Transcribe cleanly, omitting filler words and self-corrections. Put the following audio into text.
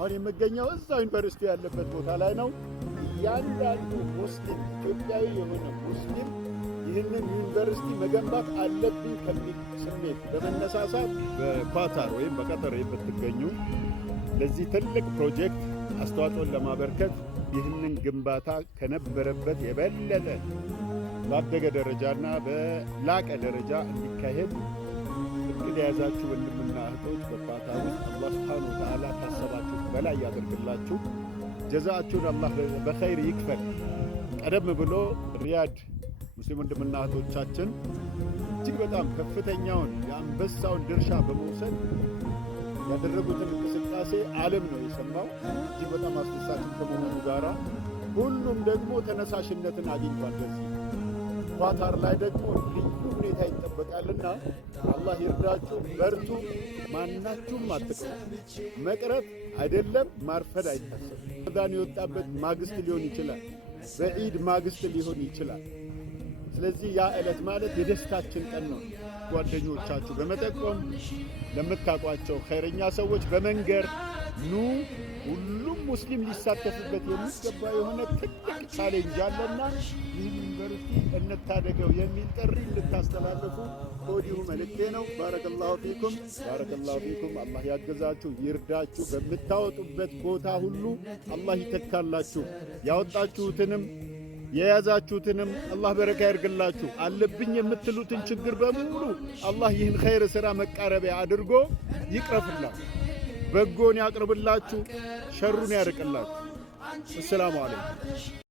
አሁን የምገኘው እዛው ዩኒቨርሲቲ ያለበት ቦታ ላይ ነው። እያንዳንዱ ሙስሊም ኢትዮጵያዊ የሆነ ሙስሊም ይህንን ዩኒቨርሲቲ መገንባት አለብኝ ከሚል ስሜት በመነሳሳት በኳታር ወይም በቀጠር የምትገኙ ለዚህ ትልቅ ፕሮጀክት አስተዋጽኦን ለማበርከት ይህንን ግንባታ ከነበረበት የበለጠ ባደገ ደረጃና በላቀ ደረጃ እንዲካሄድ እቅድ የያዛችሁ ወንድምና እህቶች በኳታር ውስጥ አላህ ሱብሓነሁ ወተዓላ ካሰባችሁት በላይ ያደርግላችሁ። ጀዛአችሁን አላህ በኸይር ይክፈል። ቀደም ብሎ ሪያድ ሙስሊም ወንድምና እህቶቻችን እጅግ በጣም ከፍተኛውን የአንበሳውን ድርሻ በመውሰድ ያደረጉትን እንቅስቃሴ ዓለም ነው የሰማው። እጅግ በጣም አስደሳች ከመሆኑ ጋራ ሁሉም ደግሞ ተነሳሽነትን አግኝቷል። በዚህ ኳታር ላይ ደግሞ ልዩ ሁኔታ ይጠበቃልና አላህ ይርዳችሁ፣ በርቱ። ማናችሁም አትቅሩ። መቅረት አይደለም ማርፈድ አይታሰብም። ረመዳን የወጣበት ማግስት ሊሆን ይችላል፣ በዒድ ማግስት ሊሆን ይችላል። ስለዚህ ያ ዕለት ማለት የደስታችን ቀን ነው። ጓደኞቻችሁ በመጠቆም ለምታውቋቸው ኸይረኛ ሰዎች በመንገር ኑ። ሁሉም ሙስሊም ሊሳተፍበት የሚገባ የሆነ ትልቅ ቻሌንጅ አለና ይህ ዩኒቨርሲቲ እንታደገው የሚል ጥሪ እንድታስተላልፉ ከወዲሁ መልእክቴ ነው። ባረከላሁ ፊኩም፣ ባረከላሁ ፊኩም። አላህ ያገዛችሁ፣ ይርዳችሁ። በምታወጡበት ቦታ ሁሉ አላህ ይተካላችሁ። ያወጣችሁትንም የያዛችሁትንም አላህ በረካ ያርግላችሁ። አለብኝ የምትሉትን ችግር በሙሉ አላህ ይህን ኸይር ሥራ መቃረቢያ አድርጎ ይቅረፍላችሁ፣ በጎን ያቅርብላችሁ፣ ሸሩን ያርቅላችሁ። አሰላሙ አለይኩም።